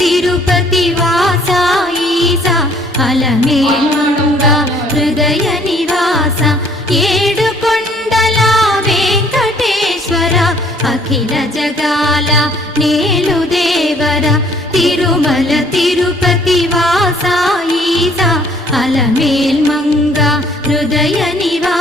తిరుపతి వాస ఈస అలమేల్మంగ హృదయ నివాస ఏడు కొండల వెంకటేశ్వర అఖిల జగాల నేలు దేవర తిరుమల తిరుపతి వాస ఈస అలమేల్మంగ హృదయ నివాస